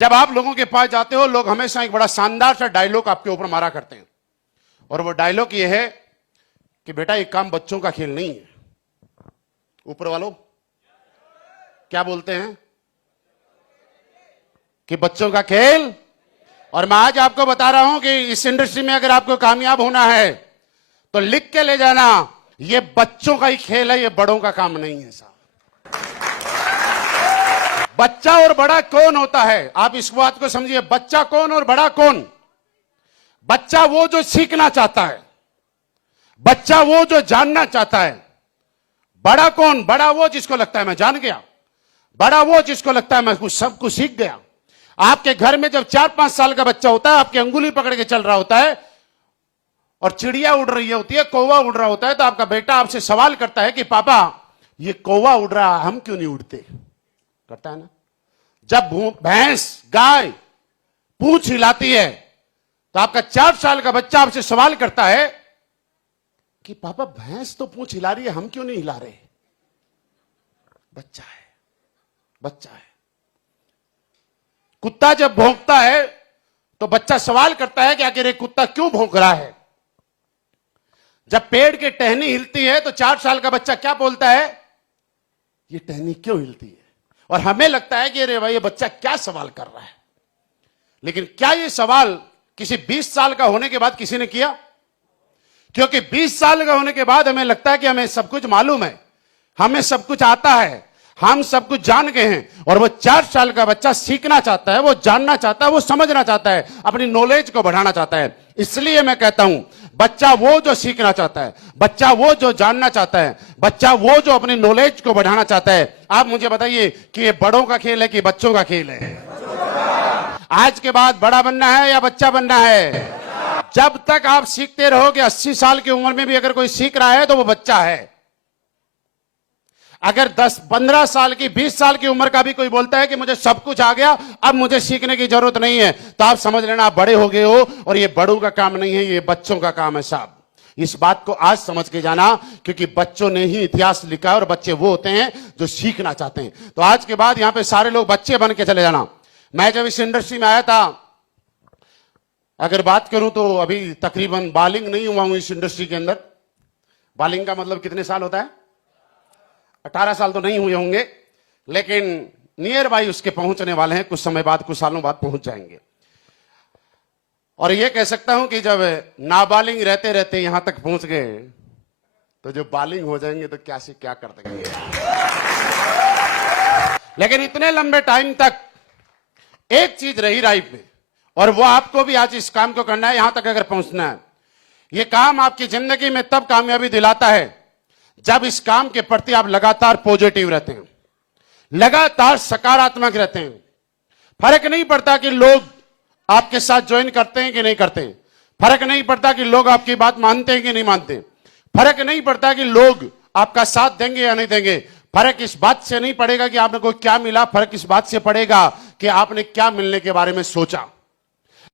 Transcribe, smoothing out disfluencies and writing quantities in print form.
जब आप लोगों के पास जाते हो, लोग हमेशा एक बड़ा शानदार सा डायलॉग आपके ऊपर मारा करते हैं, और वो डायलॉग ये है कि बेटा ये काम बच्चों का खेल नहीं है। ऊपर वालों क्या बोलते हैं कि बच्चों का खेल। और मैं आज आपको बता रहा हूं कि इस इंडस्ट्री में अगर आपको कामयाब होना है तो लिख के ले जाना, ये बच्चों का ही खेल है, ये बड़ों का काम नहीं है साहब। बच्चा और बड़ा कौन होता है, आप इस बात को समझिए। बच्चा कौन और बड़ा कौन? बच्चा वो जो सीखना चाहता है, बच्चा वो जो जानना चाहता है। बड़ा कौन? बड़ा वो जिसको लगता है मैं जान गया, बड़ा वो जिसको लगता है मैं कुछ सब कुछ सीख गया। आपके घर में जब 4-5 साल का बच्चा होता है, आपकी अंगुली पकड़ के चल रहा होता है और चिड़िया उड़ रही होती है, कौवा उड़ रहा होता है, तो आपका बेटा आपसे सवाल करता है कि पापा ये कौवा उड़ रहा है, हम क्यों नहीं उड़ते? करता है ना। जब भैंस गाय पूंछ हिलाती है तो आपका 4 साल का बच्चा आपसे सवाल करता है कि पापा भैंस तो पूंछ हिला रही है, हम क्यों नहीं हिला रहे? बच्चा है, बच्चा है। कुत्ता जब भौंकता है तो बच्चा सवाल करता है कि आखिर ये कुत्ता क्यों भौंक रहा है। जब पेड़ की टहनी हिलती है तो 4 साल का बच्चा क्या बोलता है? ये टहनी क्यों हिलती है? और हमें लगता है कि अरे भाई ये बच्चा क्या सवाल कर रहा है। लेकिन क्या ये सवाल किसी 20 साल का होने के बाद किसी ने किया? क्योंकि 20 साल का होने के बाद हमें लगता है कि हमें सब कुछ मालूम है, हमें सब कुछ आता है, हम सब कुछ जान गए हैं। और वो 4 साल का बच्चा सीखना चाहता है, वो जानना चाहता है, वो समझना चाहता है, अपनी नॉलेज को बढ़ाना चाहता है। इसलिए मैं कहता हूं, बच्चा वो जो सीखना चाहता है, बच्चा वो जो जानना चाहता है, बच्चा वो जो अपनी नॉलेज को बढ़ाना चाहता है। आप मुझे बताइए कि ये बड़ों का खेल है कि बच्चों का खेल है? आज के बाद बड़ा बनना है या बच्चा बनना है? जब तक आप सीखते रहोगे, 80 साल की उम्र में भी अगर कोई सीख रहा है तो वो बच्चा है। अगर 10-15 साल की 20 साल की उम्र का भी कोई बोलता है कि मुझे सब कुछ आ गया, अब मुझे सीखने की जरूरत नहीं है, तो आप समझ लेना आप बड़े हो गए हो, और ये बड़ों का काम नहीं है, ये बच्चों का काम है साहब। इस बात को आज समझ के जाना, क्योंकि बच्चों ने ही इतिहास लिखा है और बच्चे वो होते हैं जो सीखना चाहते हैं। तो आज के बाद यहां पे सारे लोग बच्चे बन के चले जाना। मैं जब इस इंडस्ट्री में आया था, अगर बात करूं तो अभी तकरीबन बालिंग नहीं हुआ हूं इस इंडस्ट्री के अंदर। बालिंग का मतलब कितने साल होता है? 18 साल तो नहीं हुए होंगे, लेकिन नियर बाई उसके पहुंचने वाले हैं। कुछ समय बाद, कुछ सालों बाद पहुंच जाएंगे। और यह कह सकता हूं कि जब नाबालिग रहते रहते यहां तक पहुंच गए, तो जो बालिग हो जाएंगे तो क्या से क्या कर देंगे। लेकिन इतने लंबे टाइम तक एक चीज रही लाइफ में, और वो आपको भी आज इस काम को करना है, यहां तक अगर पहुंचना है। यह काम आपकी जिंदगी में तब कामयाबी दिलाता है जब इस काम के प्रति आप लगातार पॉजिटिव रहते हैं, लगातार सकारात्मक रहते हैं। फर्क नहीं पड़ता कि लोग आपके साथ ज्वाइन करते हैं कि नहीं करते, फर्क नहीं पड़ता कि लोग आपकी बात मानते हैं कि नहीं मानते, फर्क नहीं पड़ता कि लोग आपका साथ देंगे या नहीं देंगे। फर्क इस बात से नहीं पड़ेगा कि आपने को क्या मिला, फर्क इस बात से पड़ेगा कि आपने क्या मिलने के बारे में सोचा।